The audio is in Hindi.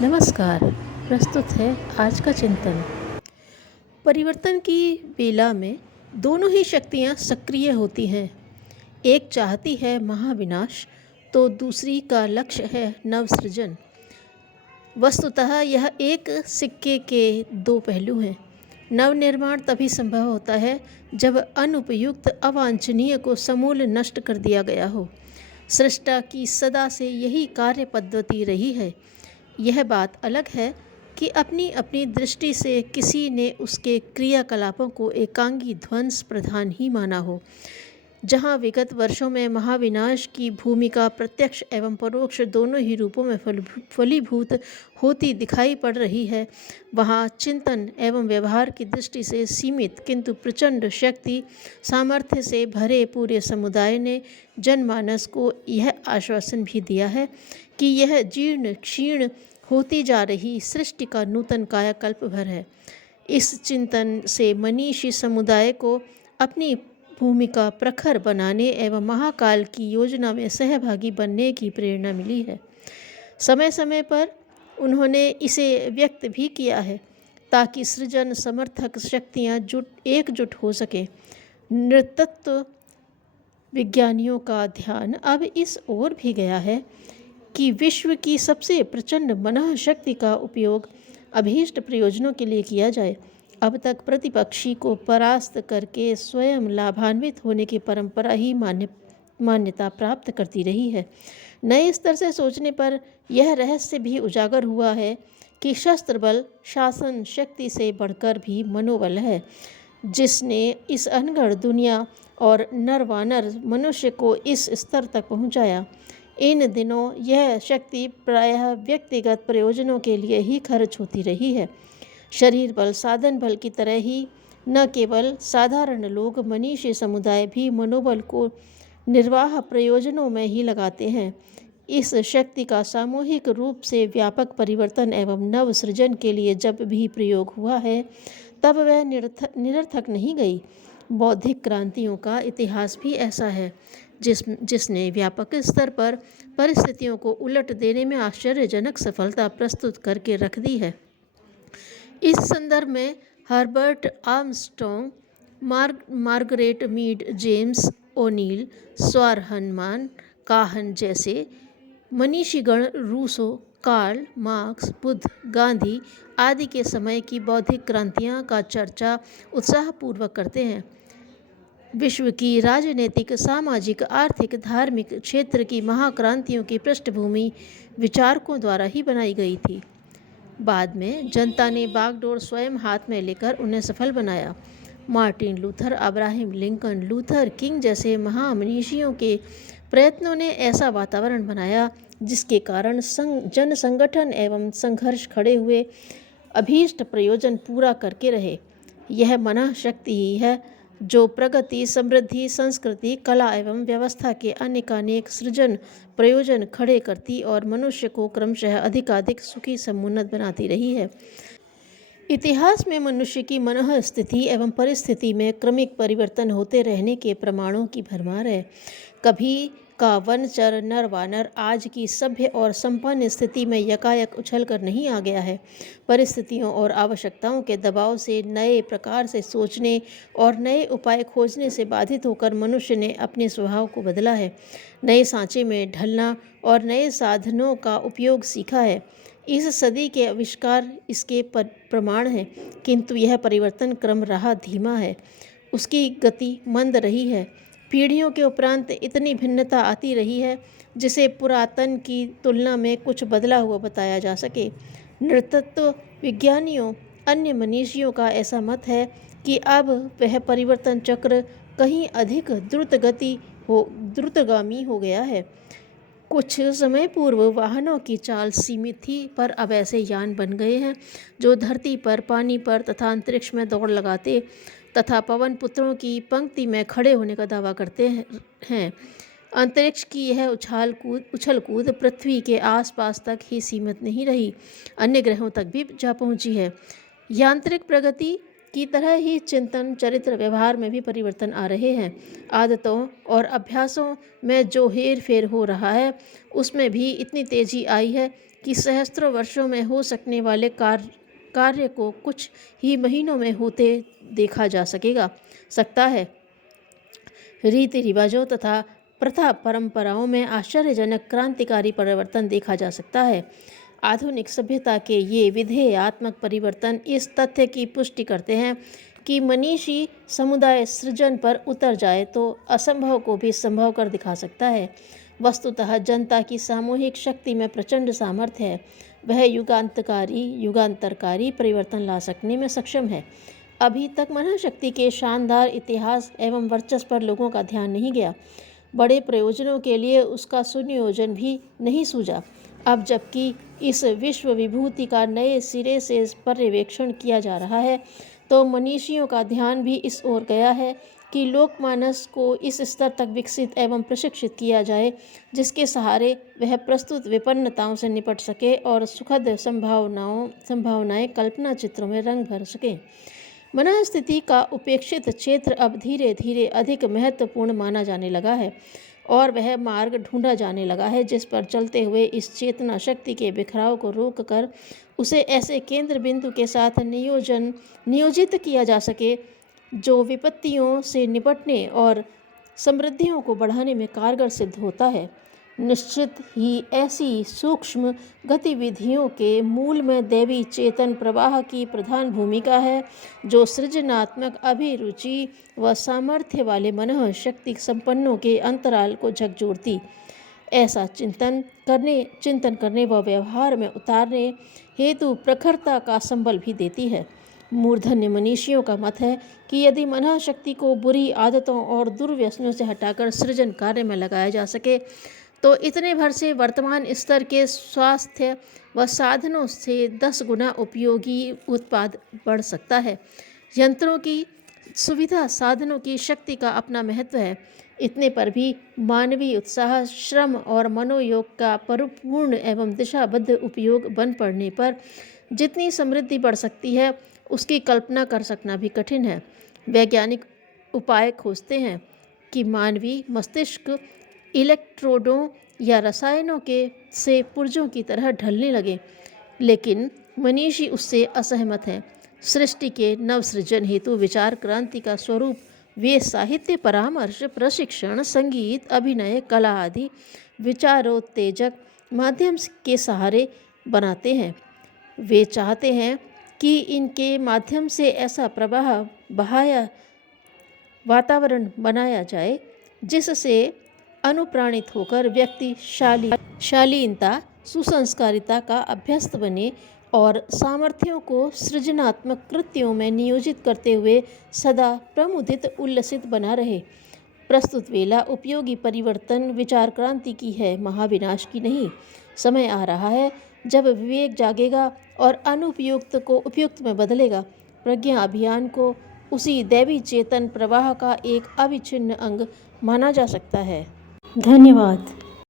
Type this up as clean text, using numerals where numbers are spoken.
नमस्कार। प्रस्तुत है आज का चिंतन। परिवर्तन की बेला में दोनों ही शक्तियाँ सक्रिय होती हैं। एक चाहती है महाविनाश तो दूसरी का लक्ष्य है नवसृजन। वस्तुतः यह एक सिक्के के दो पहलू हैं। नवनिर्माण तभी संभव होता है जब अनुपयुक्त अवांछनीय को समूल नष्ट कर दिया गया हो। सृष्टा की सदा से यही कार्य पद्धति रही है। यह बात अलग है कि अपनी अपनी दृष्टि से किसी ने उसके क्रियाकलापों को एकांगी ध्वंस प्रधान ही माना हो। जहाँ विगत वर्षों में महाविनाश की भूमिका प्रत्यक्ष एवं परोक्ष दोनों ही रूपों में फलीभूत होती दिखाई पड़ रही है, वहाँ चिंतन एवं व्यवहार की दृष्टि से सीमित किंतु प्रचंड शक्ति सामर्थ्य से भरे पूरे समुदाय ने जनमानस को यह आश्वासन भी दिया है कि यह जीर्ण क्षीण होती जा रही सृष्टि का नूतन कायाकल्प भर है। इस चिंतन से मनीषी समुदाय को अपनी भूमिका प्रखर बनाने एवं महाकाल की योजना में सहभागी बनने की प्रेरणा मिली है। समय समय पर उन्होंने इसे व्यक्त भी किया है ताकि सृजन समर्थक शक्तियाँ एकजुट हो सके। नृतत्व विज्ञानियों का ध्यान अब इस ओर भी गया है कि विश्व की सबसे प्रचंड मनः शक्ति का उपयोग अभीष्ट प्रयोजनों के लिए किया जाए। अब तक प्रतिपक्षी को परास्त करके स्वयं लाभान्वित होने की परंपरा ही मान्यता प्राप्त करती रही है। नए स्तर से सोचने पर यह रहस्य भी उजागर हुआ है कि शस्त्र बल शासन शक्ति से बढ़कर भी मनोबल है, जिसने इस अनगढ़ दुनिया और नरवानर मनुष्य को इस स्तर तक पहुंचाया। इन दिनों यह शक्ति प्रायः व्यक्तिगत प्रयोजनों के लिए ही खर्च होती रही है। शरीर बल साधन बल की तरह ही न केवल साधारण लोग मनीषी समुदाय भी मनोबल को निर्वाह प्रयोजनों में ही लगाते हैं। इस शक्ति का सामूहिक रूप से व्यापक परिवर्तन एवं नव सृजन के लिए जब भी प्रयोग हुआ है, तब वह निरर्थक नहीं गई। बौद्धिक क्रांतियों का इतिहास भी ऐसा है जिसने व्यापक स्तर पर परिस्थितियों को उलट देने में आश्चर्यजनक सफलता प्रस्तुत करके रख दी है। इस संदर्भ में Herbert Armstrong, Margaret Mead, James O'Neill, स्वार हनुमान काहन जैसे मनीषीगण Rousseau, Karl Marx, Buddha, Gandhi आदि के समय की बौद्धिक क्रांतियाँ का चर्चा उत्साहपूर्वक करते हैं। विश्व की राजनीतिक, सामाजिक, आर्थिक, धार्मिक क्षेत्र की महाक्रांतियों की पृष्ठभूमि विचारकों द्वारा ही बनाई गई थी। बाद में जनता ने बागडोर स्वयं हाथ में लेकर उन्हें सफल बनाया। Martin Luther, Abraham Lincoln, Luther king जैसे महामनीषियों के प्रयत्नों ने ऐसा वातावरण बनाया जिसके कारण जन संगठन एवं संघर्ष खड़े हुए अभीष्ट प्रयोजन पूरा करके रहे। यह मनः शक्ति ही है जो प्रगति, समृद्धि, संस्कृति, कला एवं व्यवस्था के अनेकानेक सृजन प्रयोजन खड़े करती और मनुष्य को क्रमशः अधिकाधिक सुखी समुन्नत बनाती रही है। इतिहास में मनुष्य की मनः स्थिति एवं परिस्थिति में क्रमिक परिवर्तन होते रहने के प्रमाणों की भरमार है। कभी का वनचर नर वानर आज की सभ्य और संपन्न स्थिति में यकायक उछल कर नहीं आ गया है। परिस्थितियों और आवश्यकताओं के दबाव से नए प्रकार से सोचने और नए उपाय खोजने से बाधित होकर मनुष्य ने अपने स्वभाव को बदला है, नए सांचे में ढलना और नए साधनों का उपयोग सीखा है। इस सदी के आविष्कार इसके प्रमाण हैं, किंतु यह परिवर्तन क्रम रहा धीमा है, उसकी गति मंद रही है। पीढ़ियों के उपरांत इतनी भिन्नता आती रही है जिसे पुरातन की तुलना में कुछ बदला हुआ बताया जा सके। नृतत्व विज्ञानियों, अन्य मनीषियों का ऐसा मत है कि अब वह परिवर्तन चक्र कहीं अधिक द्रुतगामी हो गया है। कुछ समय पूर्व वाहनों की चाल सीमित थी, पर अब ऐसे यान बन गए हैं जो धरती पर, पानी पर तथा अंतरिक्ष में दौड़ लगाते तथा पवन पुत्रों की पंक्ति में खड़े होने का दावा करते हैं। अंतरिक्ष की यह उछल कूद पृथ्वी के आसपास तक ही सीमित नहीं रही, अन्य ग्रहों तक भी जा पहुंची है। यांत्रिक प्रगति की तरह ही चिंतन, चरित्र, व्यवहार में भी परिवर्तन आ रहे हैं। आदतों और अभ्यासों में जो हेर फेर हो रहा है उसमें भी इतनी तेजी आई है कि सहस्त्रों वर्षों में हो सकने वाले कार्य को कुछ ही महीनों में होते देखा जा सकता है। रीति रिवाजों तथा प्रथा परंपराओं में आश्चर्यजनक क्रांतिकारी परिवर्तन देखा जा सकता है। आधुनिक सभ्यता के ये विधेयात्मक परिवर्तन इस तथ्य की पुष्टि करते हैं कि मनीषी समुदाय सृजन पर उतर जाए तो असंभव को भी संभव कर दिखा सकता है। वस्तुतः जनता की सामूहिक शक्ति में प्रचंड सामर्थ्य है। वह युगांतरकारी परिवर्तन ला सकने में सक्षम है। अभी तक मनःशक्ति के शानदार इतिहास एवं वर्चस्व पर लोगों का ध्यान नहीं गया। बड़े प्रयोजनों के लिए उसका सुनियोजन भी नहीं सूझा। अब जबकि इस विश्व विभूति का नए सिरे से पर्यवेक्षण किया जा रहा है तो मनीषियों का ध्यान भी इस ओर गया है कि लोकमानस को इस स्तर तक विकसित एवं प्रशिक्षित किया जाए जिसके सहारे वह प्रस्तुत विपन्नताओं से निपट सके और सुखद संभावनाएं कल्पना चित्रों में रंग भर सकें। मनःस्थिति का उपेक्षित क्षेत्र अब धीरे धीरे अधिक महत्वपूर्ण माना जाने लगा है और वह मार्ग ढूंढा जाने लगा है जिस पर चलते हुए इस चेतना शक्ति के बिखराव को रोककर उसे ऐसे केंद्र बिंदु के साथ नियोजित किया जा सके जो विपत्तियों से निपटने और समृद्धियों को बढ़ाने में कारगर सिद्ध होता है। निश्चित ही ऐसी सूक्ष्म गतिविधियों के मूल में दैवी चेतन प्रवाह की प्रधान भूमिका है जो सृजनात्मक अभिरुचि व सामर्थ्य वाले मनः शक्ति संपन्नों के अंतराल को झकझोरती। ऐसा चिंतन करने व व्यवहार में उतारने हेतु प्रखरता का संबल भी देती है। मूर्धन्य मनीषियों का मत है कि यदि मनः शक्ति को बुरी आदतों और दुर्व्यसनों से हटाकर सृजन कार्य में लगाया जा सके तो इतने भर से वर्तमान स्तर के स्वास्थ्य व साधनों से 10 गुना उपयोगी उत्पाद बढ़ सकता है। यंत्रों की सुविधा, साधनों की शक्ति का अपना महत्व है। इतने पर भी मानवीय उत्साह, श्रम और मनोयोग का परिपूर्ण एवं दिशाबद्ध उपयोग बन पड़ने पर जितनी समृद्धि बढ़ सकती है उसकी कल्पना कर सकना भी कठिन है। वैज्ञानिक उपाय खोजते हैं कि मानवीय मस्तिष्क इलेक्ट्रोडों या रसायनों से पुर्जों की तरह ढलने लगे, लेकिन मनीषी उससे असहमत हैं। सृष्टि के नवसृजन हेतु विचार क्रांति का स्वरूप वे साहित्य, परामर्श, प्रशिक्षण, संगीत, अभिनय, कला आदि विचारोत्तेजक माध्यम के सहारे बनाते हैं। वे चाहते हैं कि इनके माध्यम से ऐसा बहाया वातावरण बनाया जाए जिससे अनुप्राणित होकर व्यक्ति शालीनता, सुसंस्कारिता का अभ्यस्त बने और सामर्थ्यों को सृजनात्मक कृत्यों में नियोजित करते हुए सदा प्रमुदित उल्लसित बना रहे। प्रस्तुत वेला उपयोगी परिवर्तन विचार क्रांति की है, महाविनाश की नहीं। समय आ रहा है जब विवेक जागेगा और अनुपयुक्त को उपयुक्त में बदलेगा। प्रज्ञा अभियान को उसी दैवी चेतन प्रवाह का एक अविच्छिन्न अंग माना जा सकता है। धन्यवाद।